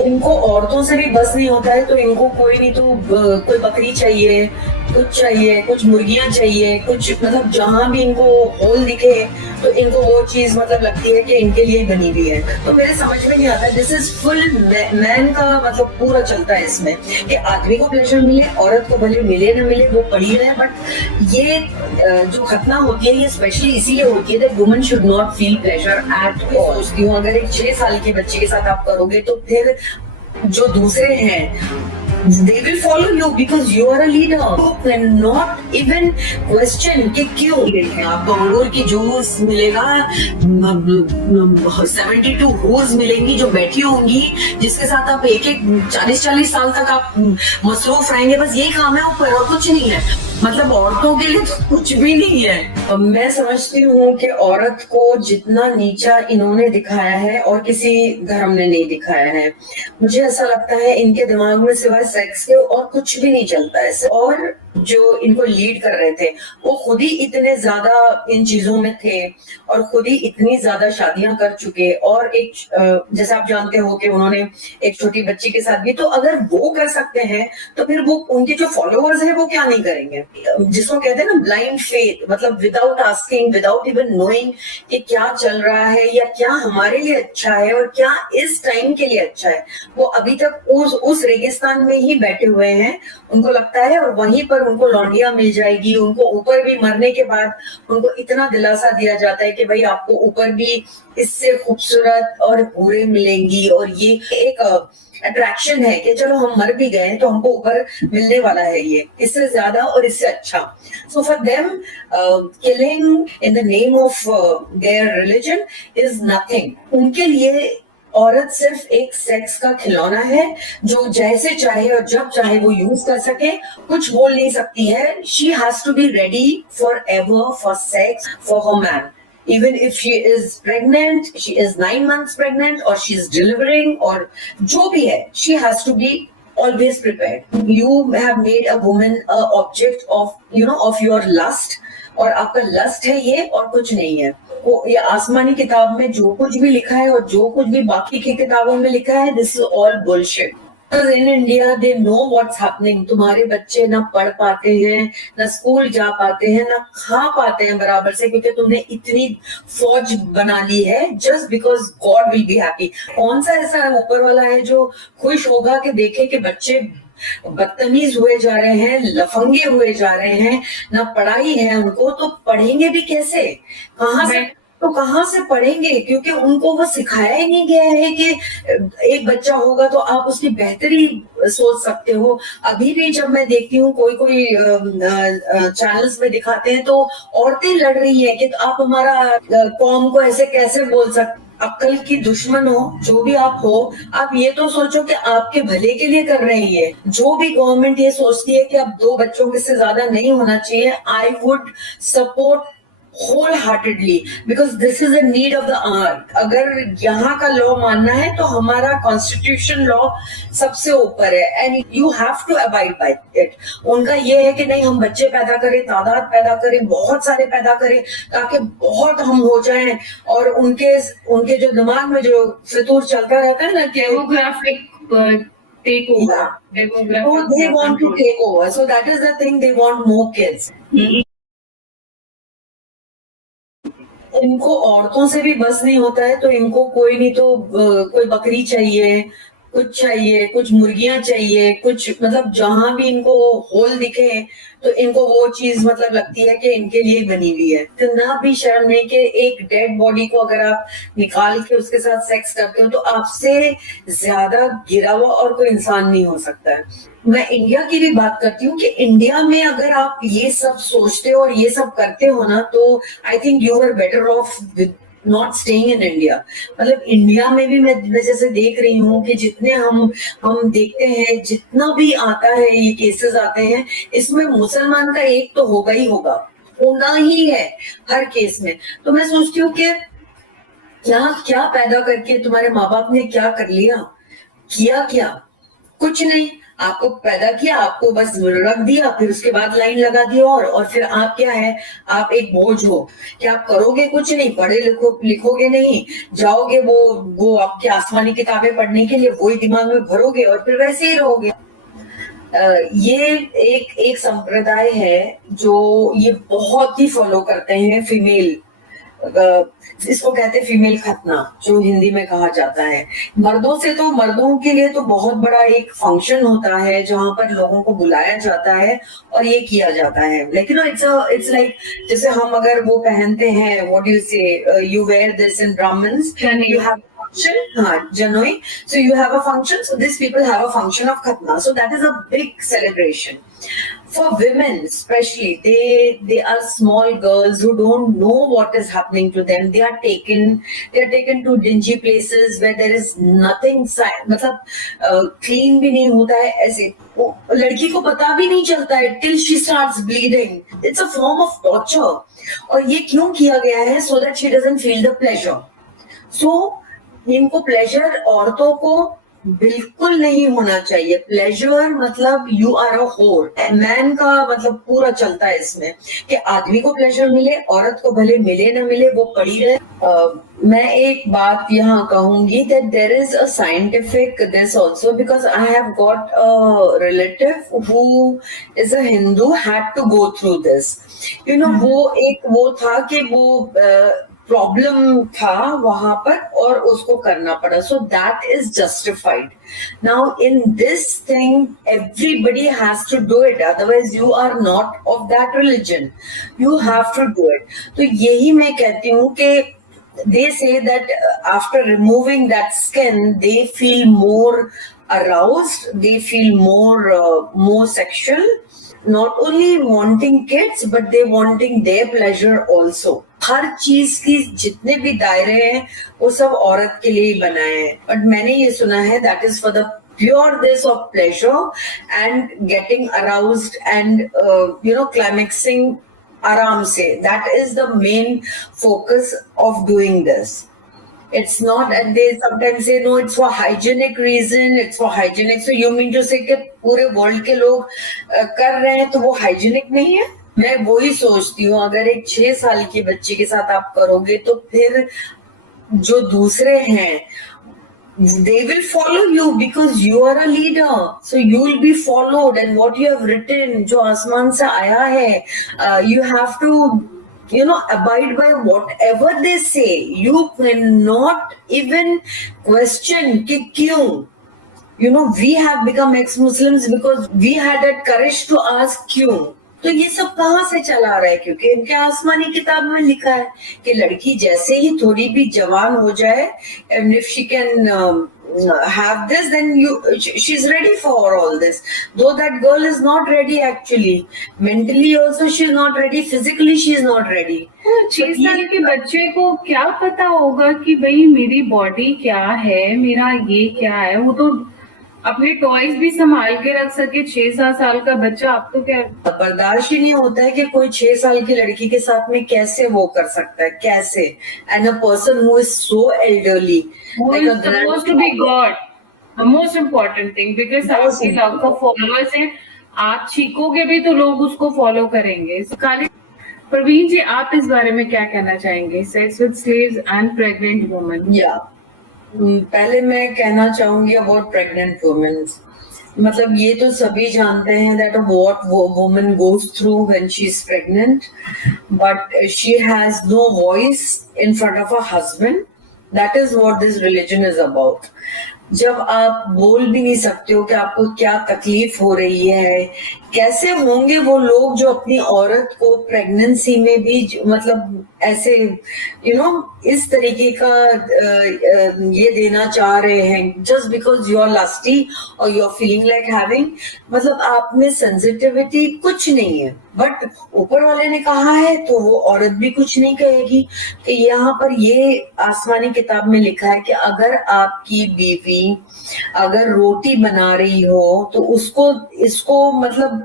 इनको औरतों से भी बस नहीं होता है, तो इनको कोई नहीं तो कोई बकरी चाहिए, कुछ मुर्गियां चाहिए, कुछ मतलब जहां भी इनको होल दिखे तो इनको वो चीज मतलब लगती है कि इनके लिए बनी हुई है। तो मेरे समझ में नहीं आता, दिस इज फुल मैन का मतलब पूरा चलता है इसमें कि आदमी को प्लेजर मिले, औरत को भले मिले ना मिले वो पड़ी रहे, बट ये जो घटना होती है ये स्पेशली इसीलिए होती है that woman should not feel pleasure at all. सोचती हूँ अगर एक 6 साल के बच्चे के साथ आप करोगे तो फिर जो दूसरे हैं they will follow you because you are a leader. You cannot even question कि क्यों आपको अंगूर की जूस मिलेगा, 72 रोज मिलेंगी जो बैठी होंगी, जिसके साथ आप एक 40-40 साल तक आप मसरूफ रहेंगे, बस यही काम है ऊपर और कुछ नहीं है। मतलब औरतों के लिए तो कुछ भी नहीं है। मैं समझती हूँ कि औरत को जितना नीचा इन्होंने दिखाया है और किसी धर्म ने नहीं दिखाया है, मुझे ऐसा लगता है इनके दिमाग में सिवाय सेक्स के और कुछ भी नहीं चलता है। और जो इनको लीड कर रहे थे वो खुद ही इतने ज्यादा इन चीजों में थे और खुद ही इतनी ज्यादा शादियां कर चुके, और एक जैसे आप जानते हो कि उन्होंने एक छोटी बच्ची के साथ भी, तो अगर वो कर सकते हैं तो फिर वो उनके जो फॉलोअर्स हैं वो क्या नहीं करेंगे। जिसको कहते हैं ना ब्लाइंड फेथ, मतलब without asking, without even knowing कि क्या चल रहा है या क्या हमारे लिए अच्छा है और क्या इस टाइम के लिए अच्छा है, वो अभी तक उस रेगिस्तान में ही बैठे हुए हैं। उनको लगता है और वहीं पर उनको लौंडिया मिल जाएगी, उनको ऊपर भी मरने के बाद उनको इतना दिलासा दिया जाता है कि भाई आपको ऊपर भी इससे खूबसूरत और हूरें मिलेंगी, और ये एक अट्रैक्शन है कि चलो हम मर भी गए तो हमको ऊपर मिलने वाला है ये, इससे ज्यादा और इससे अच्छा। So for them killing in the name of their religion is nothing. उनके लिए औरत सिर्फ एक सेक्स का खिलौना है जो जैसे चाहे और जब चाहे वो यूज कर सके, कुछ बोल नहीं सकती है। She has to be ready forever for sex for her man, even if she is pregnant, she is 9 months pregnant or she is delivering or जो भी है, she has to be always prepared. You have made a woman a object of, you know, of your lust, और आपका lust है ये और कुछ नहीं है। वो ये आसमानी किताब में जो कुछ भी लिखा है और जो कुछ भी बाकी की किताबों में लिखा है, this is all bullshit. In India they know what's happening. तुम्हारे बच्चे ना पढ़ पाते हैं, ना स्कूल जा पाते हैं, ना खा पाते हैं बराबर से, क्योंकि तुमने इतनी फौज बना ली है just because God will be happy. कौन सा ऐसा ऊपर वाला है जो खुश होगा कि देखे कि बच्चे बदतमीज हुए जा रहे हैं, लफंगे हुए जा रहे हैं, ना पढ़ाई है उनको, तो पढ़ेंगे भी कैसे, कहाँ से पढ़ेंगे, क्योंकि उनको वो सिखाया ही नहीं गया है कि एक बच्चा होगा तो आप उसकी बेहतरी सोच सकते हो। अभी भी जब मैं देखती हूँ कोई चैनल्स में दिखाते हैं तो औरतें लड़ रही है कि आप हमारा कौम को ऐसे कैसे बोल सकते। अक्ल की दुश्मन हो, जो भी आप हो, आप ये तो सोचो कि आपके भले के लिए कर रही है। जो भी गवर्नमेंट ये सोचती है कि अब 2 बच्चों के से ज्यादा नहीं होना चाहिए, I would support wholeheartedly because this is a need of the hour. अगर यहाँ का लॉ मानना है तो हमारा कॉन्स्टिट्यूशन लॉ सबसे ऊपर है and you have to abide by it. उनका ये है कि नहीं, हम बच्चे पैदा करें, तादाद पैदा करें, बहुत सारे पैदा करें ताकि बहुत हम हो जाएं, और उनके जो दिमाग में जो फितूर चलता रहता है ना कि demographic take over. So they want to take over. So that is the thing, they want more kids. इनको औरतों से भी बस नहीं होता है, तो इनको कोई नहीं तो कोई बकरी चाहिए, कुछ मुर्गियां चाहिए, कुछ मतलब जहां भी इनको होल दिखे तो इनको वो चीज मतलब लगती है कि इनके लिए बनी हुई है। इतना भी शर्म नहीं कि एक डेड बॉडी को अगर आप निकाल के उसके साथ सेक्स करते हो तो आपसे ज्यादा गिरा हुआ और कोई इंसान नहीं हो सकता है। मैं इंडिया की भी बात करती हूँ कि इंडिया में अगर आप ये सब सोचते हो और ये सब करते हो ना, तो I think you are better off with not staying in India. मतलब इंडिया में भी मैं जैसे देख रही हूँ कि जितने हम देखते हैं, जितना भी आता है ये केसेस आते हैं, इसमें मुसलमान का एक तो होगा ही होगा, होना ही है हर केस में। तो मैं सोचती हूँ कि क्या पैदा करके तुम्हारे माँ बाप ने क्या कर लिया, किया क्या, कुछ नहीं। आपको पैदा किया, आपको बस रख दिया, फिर उसके बाद लाइन लगा दी, और फिर आप क्या है, आप एक बोझ हो कि आप करोगे कुछ नहीं, पढ़े लिखोगे नहीं, जाओगे वो आपकी आसमानी किताबें पढ़ने के लिए, वही दिमाग में भरोगे और फिर वैसे ही रहोगे। ये एक संप्रदाय है जो ये बहुत ही फॉलो करते हैं फीमेल, इसको कहते हैं फीमेल खतना, जो हिंदी में कहा जाता है। मर्दों के लिए तो बहुत बड़ा एक फंक्शन होता है जहां पर लोगों को बुलाया जाता है और ये किया जाता है। लेकिन इट्स लाइक जैसे हम अगर वो पहनते हैं, what you say, you wear this in Brahmins, you have function, Janoi. So you have a function. So these people have a function of Khatna. So that is a big celebration. For women, especially, they are small girls who don't know what is happening to them. They are taken to dingy places where there is nothing. मतलब clean भी नहीं होता है, ऐसे लड़की को पता भी नहीं चलता है till she starts bleeding. It's a form of torture. और ये क्यों किया गया है? So that she doesn't feel the pleasure. So इनको प्लेजर औरतों को बिल्कुल नहीं होना चाहिए। प्लेजर मतलब यू आर अ होर। मैन का मतलब पूरा चलता है इसमें कि आदमी को प्लेजर मिले, औरत को भले मिले न मिले, वो पड़ी रहे। मैं एक बात यहाँ कहूंगी that there is a scientific this also, because I have got a relative who is a Hindu, had to go through this, you know. वो था कि वो प्रॉब्लम था वहां पर और उसको करना पड़ा। So that is justified. Now in this thing everybody has to do it, otherwise you are not of that religion, you have to do it. तो यही मैं कहती हूँ कि they say that after removing that skin they feel more aroused, they feel more sexual, not only wanting kids but they wanting their pleasure also. हर चीज की जितने भी दायरे हैं वो सब औरत के लिए ही बनाए हैं, बट मैंने ये सुना है that is for the pure this of pleasure and getting aroused and climaxing आराम से. That is the main focus of doing this. It's not, and they sometimes say no, it's for hygienic reason, it's for hygienic. So you mean to say कि पूरे world के लोग कर रहे हैं तो वो हाइजीनिक नहीं है? मैं वही सोचती हूँ, अगर एक 6 साल की बच्ची के साथ आप करोगे तो फिर जो दूसरे हैं they will follow you because you are a leader, so you will be followed, and what you have written जो आसमान से आया है, you have to abide by whatever they say. You cannot even question कि क्यों. We have become ex-Muslims because we had that courage to ask क्यों. तो ये सब कहाँ से चला रहा है? क्योंकि इनके आसमानी किताब में लिखा है कि लड़की जैसे ही थोड़ी भी जवान हो जाए, and if she can have this, then she's ready for all this. Though that girl is not ready actually. Mentally also she is not ready. Physically she is not ready. 6 साल के बच्चे को क्या पता होगा कि भाई मेरी बॉडी क्या है, मेरा ये क्या है? वो तो अपने टॉयज भी संभाल के रख सके 6-7 साल का बच्चा। आप तो क्या बर्दाश्त ही नहीं होता है कि कोई 6 साल की लड़की के साथ में कैसे वो कर सकता है, कैसे? And a person who is so elderly, like a supposed to be God, the most important thing, because आपके लाखों फॉलोअर्स हैं, आप चीखोगे भी तो लोग उसको फॉलो करेंगे। प्रवीण जी, आप इस बारे में क्या कहना चाहेंगे, sex with slaves and pregnant women? पहले मैं कहना चाहूंगी अबाउट प्रेग्नेंट वुमेन। मतलब ये तो सभी जानते हैं that what woman goes through when she is pregnant, but she has no voice in front of a husband. That is what this religion is about. जब आप बोल भी नहीं सकते हो कि आपको क्या तकलीफ हो रही है, कैसे होंगे वो लोग जो अपनी औरत को प्रेगनेंसी में भी मतलब ऐसे इस तरीके का ये देना चाह रहे हैं just because you are lusty और you are feeling like having. मतलब आप में सेंसिटिविटी कुछ नहीं है, बट ऊपर वाले ने कहा है तो वो औरत भी कुछ नहीं कहेगी. कि यहाँ पर ये आसमानी किताब में लिखा है कि अगर आपकी बीवी अगर रोटी बना रही हो तो इसको मतलब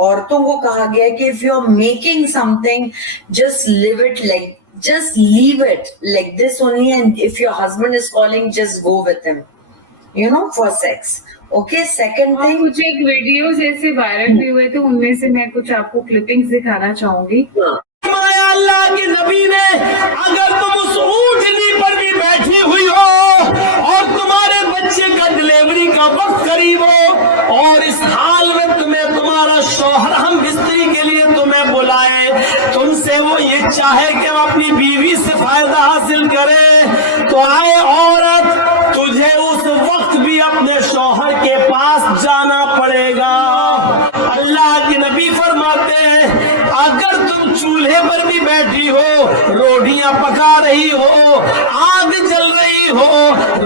औरतों को कहा गया है कि if you are making something just leave it like this only, and if your husband is calling, just go with him. you know, for sex. Okay, second और thing. कुछ एक वीडियो जैसे वायरल भी हुए थे, उनमें से मैं कुछ आपको क्लिपिंग्स दिखाना चाहूंगी। माया अल्लाह की नबी ने, अगर तुम उस ऊंटनी पर भी बैठी हुई हो और तुम्हारे बच्चे का डिलीवरी का वक्त करीब हो और इस हाल में तुम्हें तुम्हारा शौहर हम बिस्तरी के लिए तुम्हें बुलाए, तुमसे वो ये चाहे कि वो अपनी बीवी से फायदा हासिल करे, तो आए औरत, तुझे उस वक्त भी अपने शौहर के पास जाना पड़ेगा। अल्लाह की नबी फरमाते हैं, अगर तुम चूल्हे पर भी बैठी हो, रोटियां पका रही हो, आग जल रही हो,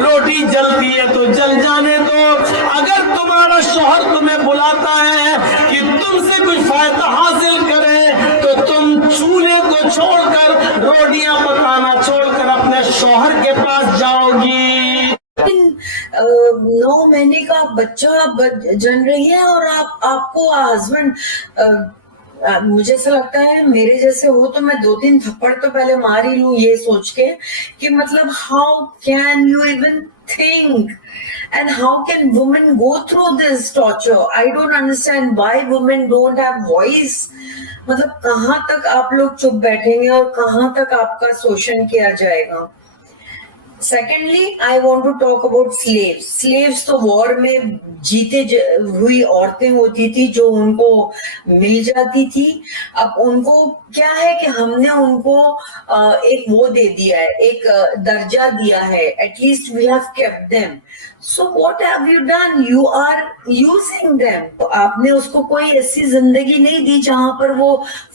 रोटी जलती है तो जल जाने दो, अगर तुम्हारा शौहर तुम्हें बुलाता है कि तुमसे कुछ फायदा हासिल करे, तो तुम चूल्हे को छोड़कर, रोटियां पकाना छोड़कर अपने शौहर के पास जाओगी। 9 महीने का बच्चा जन रही है और आपको हस्बैंड, मुझे ऐसा लगता है मेरे जैसे हो तो मैं 2-3 थप्पड़ तो पहले मार ही लूं, ये सोच के कि मतलब how can you even think and how can women go through this torture? I don't understand why women don't have voice. मतलब कहाँ तक आप लोग चुप बैठेंगे और कहाँ तक आपका शोषण किया जाएगा। Secondly, I want to talk about slaves. Slaves तो वॉर में जीते हुई औरतें होती थी जो उनको मिल जाती थी। अब उनको क्या है कि हमने उनको एक वो दे दिया है, एक दर्जा दिया है। At least we have kept them. So what have you done? You are using them. तो आपने उसको कोई ऐसी जिंदगी नहीं दी जहां पर वो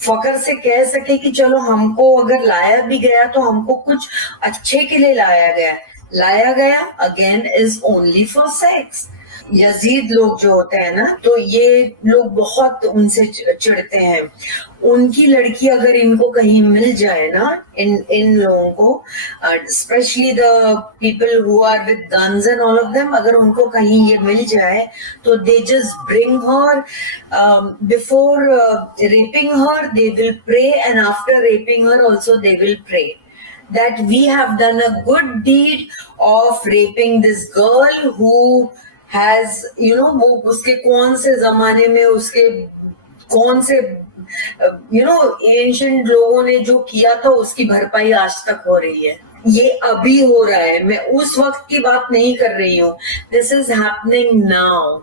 फकर से कह सके कि चलो हमको अगर लाया भी गया तो हमको कुछ अच्छे के लिए लाया गया again is only for sex. Yazid लोग जो होते हैं ना, तो ये लोग बहुत उनसे चिढ़ते हैं। उनकी लड़की अगर इनको कहीं मिल जाए ना, इन लोगों को, specially the people who are with guns and all of them, अगर उनको कहीं ये मिल जाए तो they just bring her, before raping her they will pray and after raping her also they will pray that we have done a good deed of raping this girl who has, you know, वो उसके कौन से जमाने में उसके कौन से ancient लोगों ने जो किया था उसकी भरपाई आज तक हो रही है। ये अभी हो रहा है, मैं उस वक्त की बात नहीं कर रही हूँ। This is happening now.